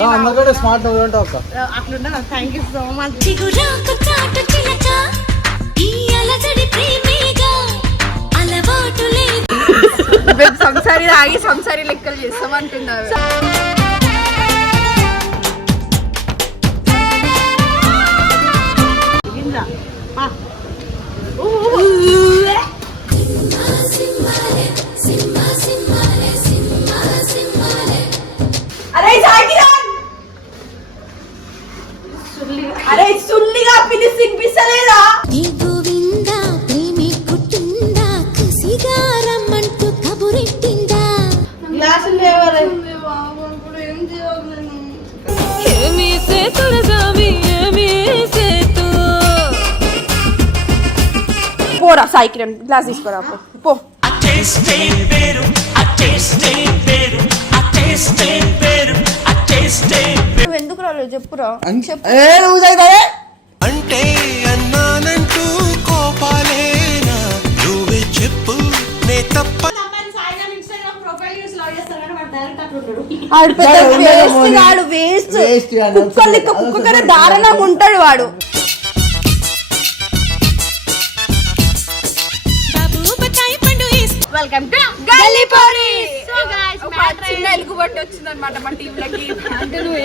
అందరికంటే స్మార్ట్ నువ్వు ఉంటావు అక్క అట్లుండదు. థ్యాంక్ యూ సో మచ్ చిగురాకు చాటు చిలక ఈ అలజడి ప్రేమేగా అలవాటు లేదు. మేము సంసారి తాగి సంసారి లెక్కలు చేస్తామంటున్నారు. గింజ పోరా సాయికి గ్లాస్ తీసుకోరా పో. నువ్వు ఎందుకు రాలేదు? చెప్పురా. అంటే అన్నానంటూ కోపాలేనా? నువ్వే చెప్పు నే తప్ప ఆడు పెద్ద వేస్ట్. వాడు వేస్ట్ వాడు. కుక్క. దారుణంగా ఉంటాడు వాడు. వెల్కమ్ టు గల్లీ పోరి So guys, ఒక matter చిన్న ఏంటి? ఎలుగుబంటి వచ్చిందన్నమాట మా టీంలకి అంటే నువ్వు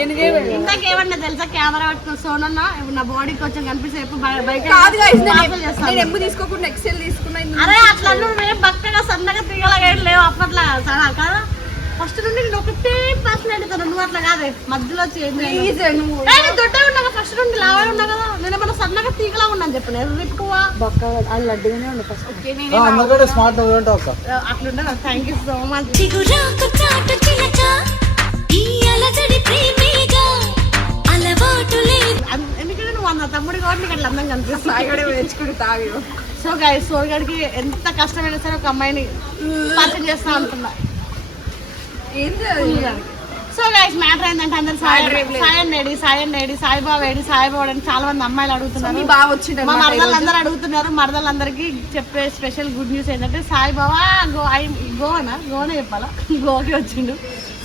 ఇంతకేమన్నా తెలుసా? కెమెరా పట్టుకుని సోనన్న? ఇప్పుడు నా బాడీ కొంచెం కనిపిస్తే ఎప్పుడు బయట కాదు guys, నేను పార్సల్ ఎం- చేస్తాను. నేను ఎప్పుడు తీసుకోకుండా ఎక్సెల్ తీసుకున్నా. అరే అట్లా నువ్వేం బక్కగా సన్నగా తీగలగా ఏం లేవు అప్పట్లో. సరే కదా? ఫస్ట్ నుండి నేను ఒకటే పర్సన్ అడుగుతాను నువ్వు అట్లా కాదే. మధ్యలో దొడ్డే ఉన్నా ఫస్ట్ నుండి లావే ఉన్నా కదా నేను ఏమన్నా సన్నగా తీగలా ఉన్నాను చెప్పిన? నేనే ఆ, అందరికంటే smart thank you so much ఎందుకంటే నువ్వు అన్న తమ్ముడి కాబట్టి నీకు అట్లా అందం కనిపిస్తుంది తాగి సో గాయ సోగడికి ఎంత కష్టమైనా సరే ఒక అమ్మాయిని పరిచయం చేస్తా అనుకున్నా. సో గైస్ మ్యాటర్ ఏంటంటే అందరు సాయి సాయం నేడి సాయం నేడి సాయిబాబా ఏడి సాయిబాబా అని చాలా మంది అమ్మాయిలు అడుగుతున్నారు. మీ బాగా వచ్చిండు మా అన్నమాట మరదలు అందరూ అడుగుతున్నారు. మరదలందరికీ చెప్పే స్పెషల్ గుడ్ న్యూస్ ఏంటంటే సాయిబాబా గో ఐ గోవానా? గోవానే చెప్పాలా? గోవాకి వచ్చిండు.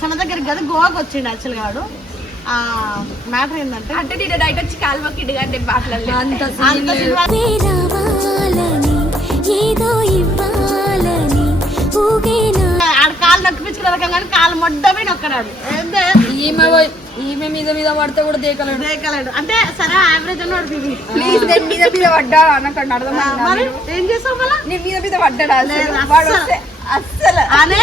తన దగ్గరికి కదా గోవాకి వచ్చిండు యాక్చువల్గా వాడు. మ్యాటర్ ఏంటంటే అంటే నేను డైట్ వచ్చి కాలువకి ఇడిగంటే మాట్లాడలేదు. అంత ఏదో ఇవ్వాలని నొక్కిపించుకున్న రకంగా కాలు మొడ్డమే నొక్కడాడు ఈమె ఈమె మీద మీద పడితే కూడా దేకలేడు. దేకలేడు. అంటే సరే యావరేజ్ అని వాడు ఇది ప్లీజ్ నేను మీద మీద పడ్డా? అనకండి అర్థమైందా మరి ఏం మళ్ళా? నేను మీద మీద పడ్డాడు వాడు అస్సలు. అనే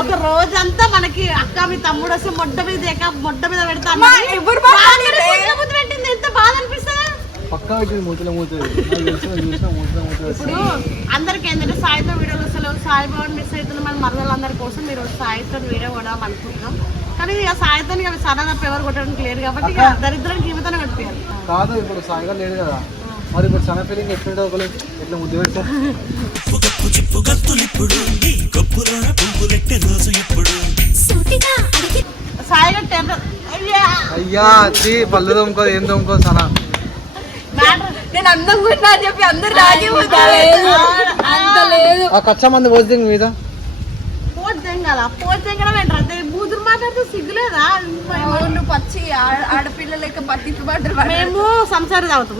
ఒక రోజంతా మనకి అక్క మీ తమ్ముడు వస్తే మొడ్డ మీద దేక మొడ్డ మీద పెడతా అమ్మా, ఎవరు? పెట్టింది. ఎంత బాధ అనిపిస్తుంది పక్కా వచ్చింది మూతిలో. మూతుంది ఇప్పుడు అందరికి ఏంటంటే సాయితో వీడియోలు వస్తలేవు సాయిబాబు మిస్ అవుతున్న మన మరదలందరి కోసం మీరు సాయితో వీడియో కొడదాం అనుకుంటున్నాం. కానీ ఇక సాయితో ఇక సడన్ ఎవరు కొట్టడానికి లేదు కాబట్టి ఇక దరిద్రానికి ఈమెతోనే కొట్టిపోయారు కాదు ఇప్పుడు సాయిగా లేడు కదా. మరి ఇప్పుడు సన్న ఫీలింగ్ ఎట్లుంటుంది ఒకరు ఎట్లా ముద్దు సూటిగా అడిగి సాయిగా టెంపర్ అయ్యా. అయ్యా వచ్చి పళ్ళు దొంగో ఏం దొంగో సన. నేను అందంగా ఉన్నా అని చెప్పి అందరు రాజీ అంత లేదు. ఆ కచ్చా మంది పోతుంది మీద? బూతులు మాట్లాడితే సిగ్గులేదా? పచ్చి ఆడపిల్ల లెక్క పత్తి మాటలు మేము సంసారి తాగుతాం.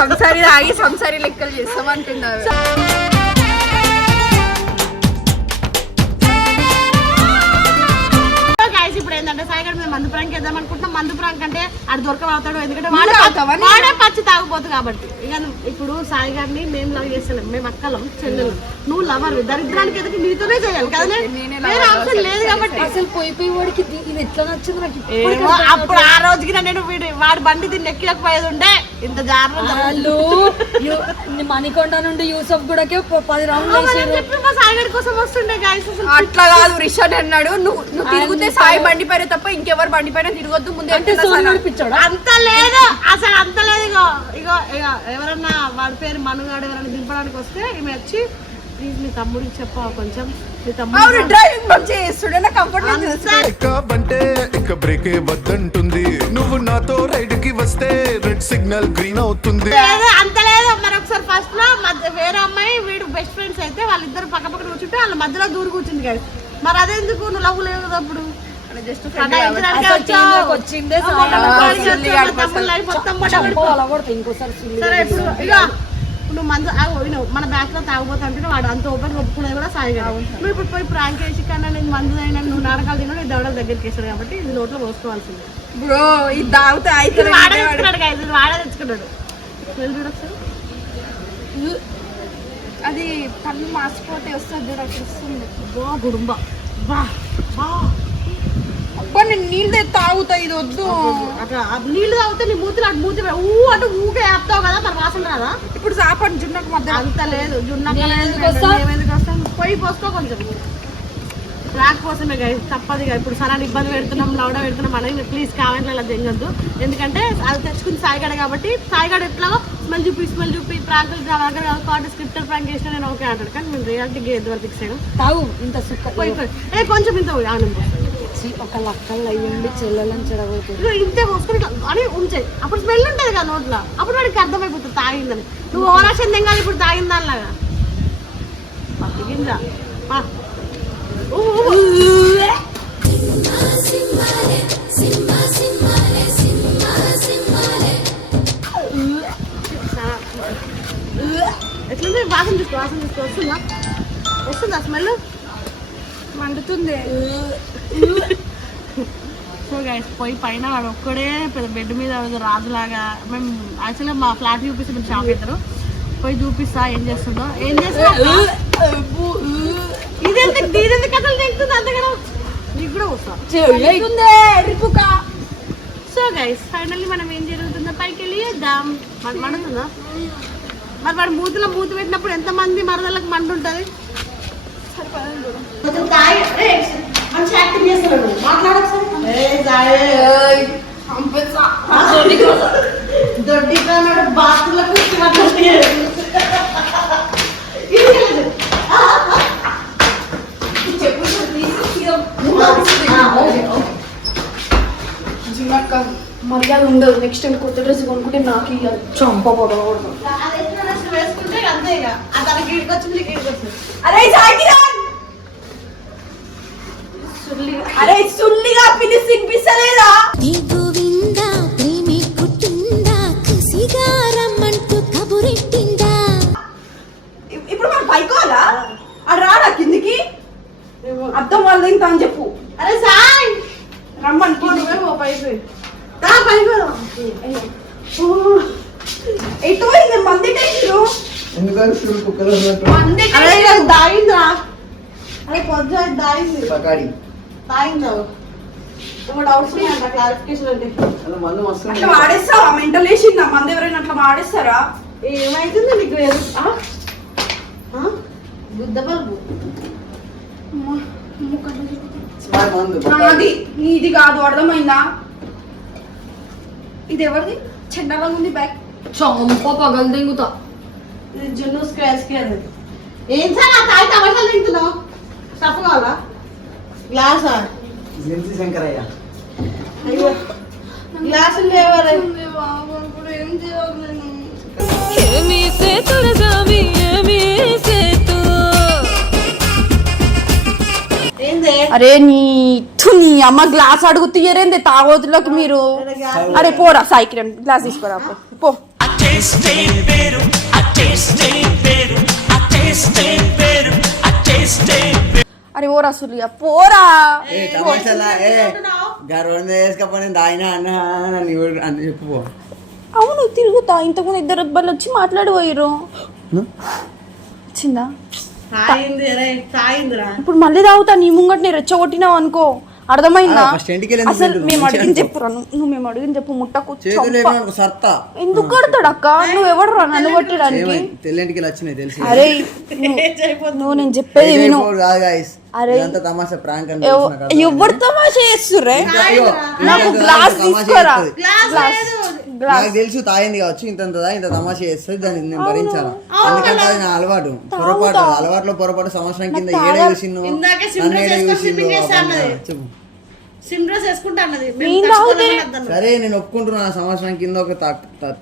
సంసారి తాగి సంసారి లెక్కలు చేస్తామంటున్నారు గైస్ ఇప్పుడు ఏంటంటే సాయిగడ్ మేము మందు ప్రాంక్ చేద్దాం అనుకుంటున్నాం. మందు ప్రాంక్ అంటే అది దొరకబడతాడు ఎందుకంటే వాడే పచ్చి తాగుపోతు కాబట్టి. ఇక ఇప్పుడు సాయి గారిని మేము లవ్ చేస్తలేం. మేము అక్కలం చెల్లెలు. నువ్వు లవర్ దరిద్రానికి ఎదుగు నీతోనే చేయాలి కదా వేరే ఆప్షన్ లేదు కాబట్టి. అసలు పోయి పోయి వాడికి ఇది ఎట్లా నచ్చింది నాకు? అప్పుడు ఆ రోజుకి నేను వీడి వాడి బండి దీన్ని ఎక్కకపోయేది ఉండే. ఇంత వాళ్ళు యు- మణికొండ నుండి యూసఫ్ గుడకే ప- పది రౌండ్లు వేసారు చెప్పి మా సాయి గారి కోసం వస్తుండే అట్లా కాదు రిషాడ్ అన్నాడు నువ్వు నువ్వు తిరిగితే సాయి బండి పైన తప్ప ఇంకెవరు బండి పైన తిరగొద్దు ముందే అంత లేదు అసలు అంత లేదు ఇగో ఇగో ఇగో ఎవరన్నా వాడి పేరు మనుగాడు ఎవరైనా దింపడానికి వస్తే ఈమె వచ్చి ప్లీజ్ మీ తమ్ముడికి చెప్పవా కొంచెం? మీ తమ్ముడు డ్రైవింగ్ మంచిగా చేస్తుండే నా కంఫర్ట్ ఇక బంటే ఇక బ్రేకే వద్దంటుంది. నువ్వు నాతో రైడ్కి వస్తే రెడ్ సిగ్నల్ గ్రీన్ అవుతుంది. లేదు అంత లేదు. మరి ఒకసారి ఫస్ట్లో మధ్య వేరే అమ్మాయి వీడు బెస్ట్ ఫ్రెండ్స్ అయితే వాళ్ళిద్దరు పక్క పక్కన కూర్చుంటే వాళ్ళ మధ్యలో దూరి కూర్చుంది కదా మరి అదెందుకు? నువ్వు లవ్ లేదు కదా అప్పుడు? వచ్చిందే మొత్తం సరే. ఇప్పుడు ఇక నువ్వు మందు ఆగు, విను. మన బ్యాచ్లో తాగుపోతా అంటే వాడు అంత ఓపెన్ ఒప్పుకునేది కూడా సాయి గారు నువ్వు ఇప్పుడు పోయి ప్రాంక్ చేసి కన్నా నేను మందు అయినా నువ్వు నాటకాలు తిన్నా నేను దవడల దగ్గరికి వేసాడు కాబట్టి ఇది నోట్లో పోసుకోవాల్సిందే. బ్రో ఇది తాగితే అయితే వాడే తెచ్చుకున్నాడు వాడే. తెచ్చుకున్నాడు. అది పన్ను మార్చిపోతే వస్తుంది చూడ వస్తుంది. బా గుడుంబ. బా బా. అబ్బా నేను నీళ్ళు తాగుతా ఇది వద్దు. అట్లా నీళ్ళు తాగితే నీ మూతిలో అటు మూతి ఊ అంటే ఊకే వేస్తావు కదా మరి వాసన రాదా? ఇప్పుడు చాపండి జున్నకు మధ్య అంత లేదు జున్న నేను కలేదు, ఎందుకు వస్తా? మేము ఎందుకు వస్తాం పొయ్యి పోసుకో కొంచెం. రాక్ కోసమే guys, తప్పదుగా ఇప్పుడు సరాన్ని ఇబ్బంది పెడుతున్నాం లౌడ పెడుతున్నాం అని ప్లీజ్ కామెంట్లు అలా తెగద్దు ఎందుకంటే అది తెచ్చుకుని సాయిగడ కాబట్టి సాయిగడ ఎట్లాగో స్మెల్ చూపి స్మెల్ చూపి ప్రాంకులు దగ్గర కాబట్టి స్క్రిప్టర్ ప్రాంక్ చేసినా నేను ఓకే అంటాడు. కానీ మేము రియాలిటీ గేద్ వరకు ఫిక్స్ తాగు ఇంత సుక్క పోయి పోయి. ఏ కొంచెం ఇంత పోయి ఆనందం. ఛీ, ఒక లక్కలు అయ్యండి చెల్లెలని చెడగొడుతుంది. ఇదిగో ఇంతే పోసుకొని అని ఉంచాయి అప్పుడు స్మెల్ ఉంటుంది కదా నోట్లో. అప్పుడు వాడికి అర్థమైపోతుంది తాగిందని. నువ్వు ఓరాషన్ తెంగాలి ఇప్పుడు తాగిందాలాగా దిగిందా పా. ఊ, ఊ, ఊ. ఎట్లుంది? వాసన చూసుకో వాసన చూసుకో. వస్తుందా? వస్తుందా స్మెల్? మండుతుంది. సో గైస్ పోయి పైన వాడు ఒక్కడే పెద్ద బెడ్ మీద రాజులాగా మేము యాక్చువల్గా మా ఫ్లాట్ చూపిస్తే మీరు షాక్ అవుతారు పోయి చూపిస్తా ఏం చేస్తుందో. ఏం చేస్తా ఇదెందుకు ఇదెందుకు కథలు తెగుతుంది అంతగా నీకు కూడా వస్తా. సో గైస్ ఫైనల్లీ మనం ఏం జరుగుతుందో పైకి వెళ్ళి మరి మండుతుందా? మరి వాడు మూతిలో మూతి పెట్టినప్పుడు ఎంత మంది మరదలకు మండు ఉంటుంది మంచి యాక్టింగ్ చేస్తున్నాడు దొడ్డి కానాడు బాత్రూంలకు మర్యాద ఉండదు నెక్స్ట్ టైం కొత్త డ్రెస్ కొనుక్కుంటే నాకు ఇవ్వాలి చంప పొడవకూడదు వేసుకుంటే అంతే ఇక ఆ తన గీడికి వచ్చింది గీడికి వచ్చింది అరే సాగిరాన్ అరే సుల్లిగా పిలిచి వినిపిస్తలేదా ఇప్పుడు మనం పైకోవాలా? అడు రాడా కిందికి? అర్థం వాళ్ళు ఇంత అని చెప్పు. అరే సాయ్! రమ్మని పో, కిందికి. నువ్వే పో పైకి. ఎటు పోయింది? మంది టెన్షన్ ఎందుకంటే మంది అరే ఇది పొద్దు దాగింది అట్లా వాడేస్తావా? మెంటల్ వేసిందా మంది ఎవరైనా అట్లా వాడేస్తారా? ఏమైతుంది నీకు? ఆ? బుద్ధ బల్బు. నాది నీది కాదు అర్థమైందా? ఇది ఎవరిది? చెండాలంగా ఉంది బ్యాగ్. చంప పగలు దింగుతా జున్ను స్క్వేర్ స్క్వేర్ ఏం సార్ ఆ తాయి టమాటాలు తింటున్నావు? స్టఫ్ కావాలా? గ్లాసా? జిన్సీ శంకరయ్య. అయ్యో గ్లాసులు లేవరే ఏం చేయాలి నేను ఏమీ సేతుడు జామి ఏమీ సేతు ఏందే? అరే నీ థు, నీ అమ్మ గ్లాస్ అడుగు తీయరేంది తాగోతులకు మీరు. అరే పోరా సాయి కిరణ్ గ్లాస్ తీసుకురా పో. పో. అరే ఓరా సులియా పోరా. దాయినా అన్న చెప్పు పో. అవును తిరుగుతా. ఇంతకుముందు ఇద్దరు అబ్బాయిలు వచ్చి మాట్లాడిపోయారు వచ్చిందా? ఇప్పుడు మళ్ళీ తాగుతా నీ ముంగట నేను రెచ్చగొట్టినావు అనుకో. అర్థమైందా? అసలు? మేము అడిగిన. చెప్పురా నువ్వు మేము అడిగిన చెప్పు ముట్టకు. ఏమో సత్తా ఎందుకు కడతాడు అక్క? నువ్వు ఎవడు రా నన్ను కొట్టడానికి? అరే నువ్వు- నేను చెప్పేది విను. అరే. తమాషా ప్రాంక్. ఎవరు తమాషా చేస్తుర్రే? నాకు గ్లాస్ తమాషా తీసుకోరా? నాకు తెలుసు తాగింది కావచ్చు ఇంత ఇంత తమాషా చేస్తుంది దాన్ని నేను భరించాలా? ఎందుకంటే అది నా అలవాటు పొరపాటు అలవాట్లో పొరపాటు సంవత్సరం కింద ఏడ చూసిందో నన్ను ఏడ చూసిందో. చెప్పు. సరే నేను ఒప్పుకుంటున్నా ఆ సంవత్సరం కింద ఒక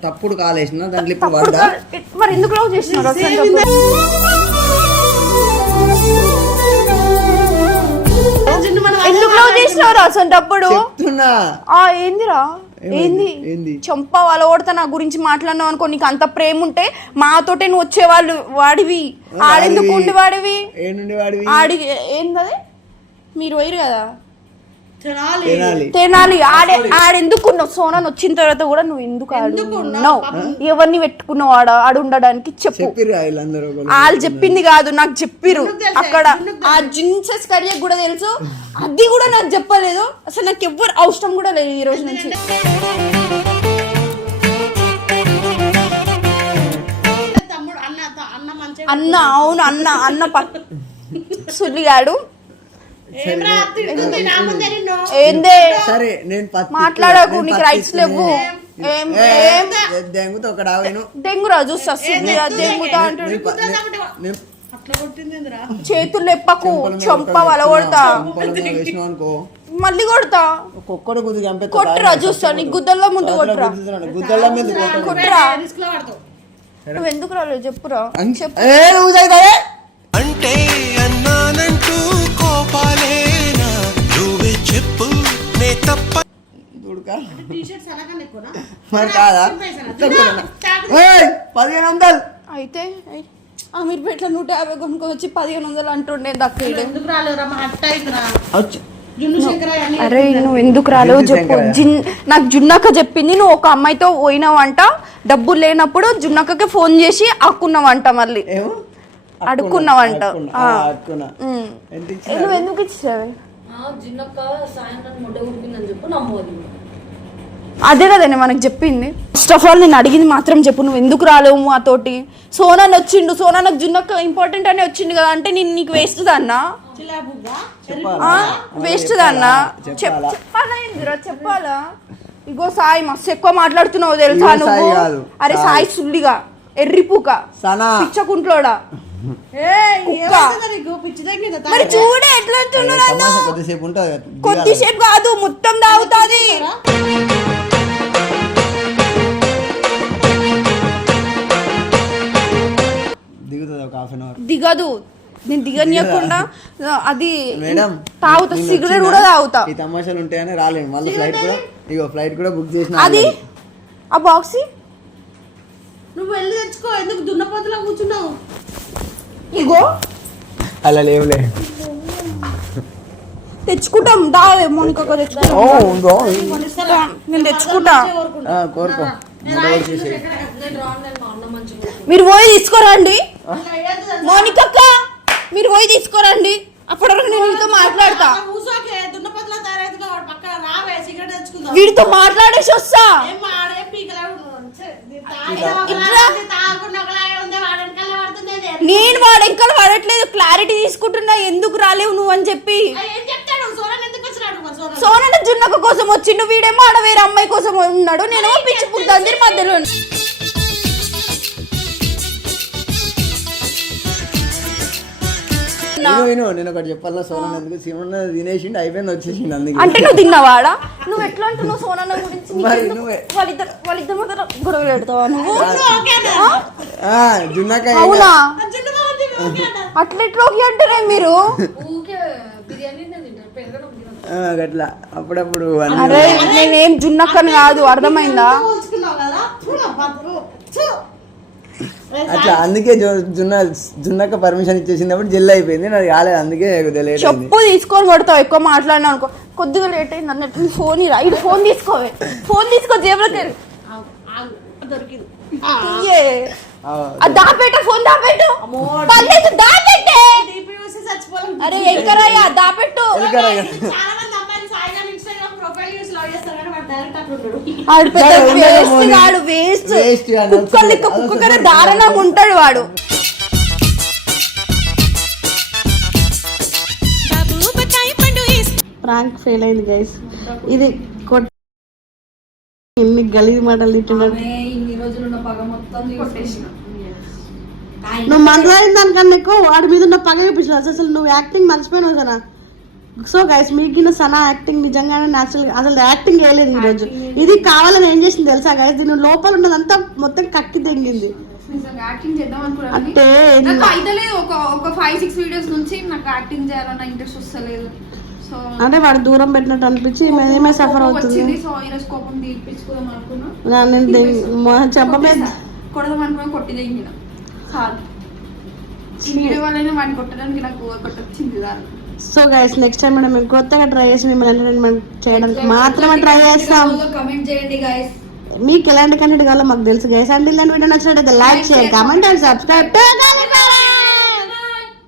తప్పుడు కాలేసిన దాంట్లో ఇప్పుడు పడ్డా? మరి ఎందుకు లవ్ ఎందుకు లవ్ చేసినావు అసలు చెప్తున్నా. ఆ ఏందిరా? ఏంది? ఏంది? చంప వాళ్ళ కొడతా నా గురించి మాట్లాడినావు అనుకో నీకు అంత ప్రేమ ఉంటే మాతోటే నువ్వు వచ్చేవాళ్ళు వాడివి. ఆడెందుకు ఉండి వాడివి ఏ నుండి వాడివి? ఆడి ఏందది? మీరు పోయిరు కదా? తినాలి. ఆడే ఆడెందుకున్నావు? సోనాన్ వచ్చిన తర్వాత కూడా నువ్వు ఎందుకు ఆడున్నావు ఎవరిని పెట్టుకున్నావు ఆడ? ఆడు ఉండడానికి చెప్పు. వాళ్ళు చెప్పింది కాదు నాకు చెప్పిర్రు. అక్కడ ఆ జిన్సెస్ కడియా కూడా తెలుసు. అది కూడా నాకు చెప్పలేదు. అసలు నాకు ఎవ్వరు అవసరం కూడా లేదు ఈ రోజు నుంచి. అన్న అన్న మంచి అన్న అవును అన్న అన్న ప- సుల్లిగాడు ఏమ్రా తిడుతుంది నా ముందే నిన్ను ఏందే? సరే నేను మాట్లాడకు నీకు రైట్స్ లేవు. దెంగుతో ఒక డావేను చూస్తా సుల్లిగా డెంగుతా అంటాడు. చేతులు ఎప్పకు మీద చంప ఒకటి వల కొడతా. చెంపల మీద వేసినావు అనుకో. మళ్ళీ కొడతా. ఒక్కొక్కడు గుద్ది. కొట్టురా చూస్తా నీ గుద్దల్లో ముందు కొట్టురా. మీద. కొట్టురా. నువ్వు ఎందుకు రాలేదు? చెప్పురా? అంటే అన్నానంటూ మరి కాదా? పదిహేను వందలు. అయితే ఐ- అమీర్పేటలో నూట యాభై కొనుక్కొని వచ్చి పదిహేను వందలు అంటుండే దక్కడే అరే నువ్వు ఎందుకు రాలేవు చెప్పు. జిన్ నాకు జున్నక్క చెప్పింది నువ్వు ఒక అమ్మాయితో పోయినావంట డబ్బులు లేనప్పుడు జున్నక్కకి ఫోన్ చేసి ఆక్కున్నావంట మళ్ళీ? అడుక్కున్నావంట? నువ్వు ఎందుకు ఇచ్చావు జిన్నక్క సాయంత్రం ముడ్డ ఉడికిందని చెప్పు నమ్మోది అదే కదండి మనకు చెప్పింది. ఫస్ట్ ఆఫ్ ఆల్ నేను అడిగింది మాత్రం చెప్పు నువ్వు ఎందుకు రాలేవు మాతోటి సోనాన్ వచ్చిండు సోనా నాకు జున్నక్క ఇంపార్టెంట్ అని వచ్చిండు కదా అంటే నేను నీకు వేస్ట్ దాన్నా? వేస్ట్ దాన్నా? చెప్ చెప్పాలా? చెప్పాలా? ఇగో సాయి మస్తు ఎక్కువ మాట్లాడుతున్నావు తెలుసా నువ్వు? అరే సాయి. సుల్లిగా ఎర్రిపూక పిచ్చకుంట్లోడా మరి చూడే ఎట్లా కొద్దిసేపు ఉంటుంది కదా. మొత్తం తాగుతాది. దిగుతుంది ఒక హాఫ్ అన్ అవర్ దిగదు. నేను దిగనీయకుండా అది మేడం తాగుతా. సిగరెట్ కూడా తాగుతా. ఈ తమాషాలు ఉంటాయని రాలేము మళ్ళీ ఫ్లైట్ కూడా ఇగో ఫ్లైట్ కూడా బుక్ చేసిన అది? ఆ బాక్స్ నువ్వు వెళ్ళి తెచ్చుకో. ఎందుకు దున్నపోతులో కూర్చున్నావు? ఇగో. అలా లేవులే. తెచ్చుకుంటాం. దావే మోనిక తెచ్చుకుంటాం. ఓ ఉందో నేను తెచ్చుకుంటా. కోరుకో. మీరు పోయి తీసుకోరండి. మోనికక్క మీరు పోయి తీసుకోరండి. అప్పటి వరకు నేను వీడితో మాట్లాడతా. వీడితో మాట్లాడేసి వస్తా. నేను వాడు ఎంకలు పడట్లేదు క్లారిటీ తీసుకుంటున్నా ఎందుకు రాలేవు నువ్వు అని చెప్పి. సోనన్న జున్నక కోసం వచ్చిండు వీడేమో ఆడ వేరే అమ్మాయి కోసం ఉన్నాడు నేనేమో పిచ్చి పుద్దు అందరి మధ్యలో ఉన్నా. విను నేను ఒకటి చెప్పాలా? సోనం ఎందుకు సిమన్న తినేసిండు అయిపోయింది వచ్చేసిండు అందుకే. అంటే నువ్వు తిన్నావాడా నువ్వు ఎట్లా అంటున్నావు సోనన్న గురించి? మరి నీకెందుకు? వాళ్ళిద్దరు వాళ్ళిద్దరి మధ్య గొడవ పెడతావా నువ్వు? ఆ, జున్నకాయ అవునా. అట్లెట్లోకి అంటేనే మీరు? ఊకే బిర్యానీ తింటారు పెరగడం తినరు ఆ, గట్లా అప్పుడప్పుడు అన్ని అరే నేనేం జున్నక్కని కాదు అర్థమైందా? పోల్చుకున్నావు కదా. అట్లా అందుకే జున్న జున్నక పర్మిషన్ ఇచ్చేసినప్పుడు జెల్ అయిపోయింది నాకు కాలేదు అందుకే కొద్దిగా లేట్ అయింది చెప్పు తీసుకొని కొడతావు ఎక్కువ మాట్లాడినా అనుకో కొద్దిగా లేట్ అయింది అన్నట్టు ఫోన్ ఇరా ఇది ఫోన్ తీసుకోవే ఫోన్ తీసుకో ఆగు. దొరికింది దాపెట్టు ఫోన్ దాపెట్టు పర్లేదు దాపెట్టే అరే ఎంకరయ్యా దాపెట్టు చాలా మంది అమ్మాయిలు సాయిగా ఆడు పెద్ద వేస్ట్. వాడు వేస్ట్ కాదు, కుక్క లెక్క దారుణంగా ఉంటాడు వాడు. ప్రాంక్ ఫెయిల్ అయింది గైస్ ఇది ఎన్ని గలీజ్ మాటలు తిట్టినాడు. నువ్వు మందలైన దానికన్నా ఎక్కువ వాడి మీద ఉన్న పగ చూపించలేదు అసలు నువ్వు యాక్టింగ్ మర్చిపోయినావు సనా సో గైస్ మీకు సనా యాక్టింగ్ నిజంగానే న్యాచురల్ అసలు యాక్టింగ్ వేయలేదు ఈరోజు ఇది కావాలని ఏం చేసింది తెలుసా గైస్ దీని లోపల ఉన్నదంతా మొత్తం కక్కి తెంగింది. యాక్టింగ్ చేద్దాం అనుకున్నాను. అంటే ఒక ఒక ఫైవ్ సిక్స్ వీడియోస్ నుంచి నాకు యాక్టింగ్ చేయాలన్న ఇంట్రెస్ట్ వస్తలేదు. సో అంటే వాడు దూరం పెట్టినట్టు అనిపించి మేమే సఫర్ అవుతుంది. చెప్పలేదు కొట్టడానికి నాకు కొట్టొచ్చింది సో గైస్ నెక్స్ట్ టైం మనం కొత్తగా ట్రై చేసి మిమ్మల్ని ఎంటర్టైన్మెంట్ చేయడానికి మాత్రమే ట్రై చేస్తాం. కమెంట్ చేయండి గైస్ మీకు ఎలాంటి కంటెంట్ కావాలో మాకు తెలుసు గైస్ అండ్ ఇలాంటి వీడియో నచ్చినట్టయితే లైక్ చేయండి కామెంట్ అండ్ సబ్స్క్రైబ్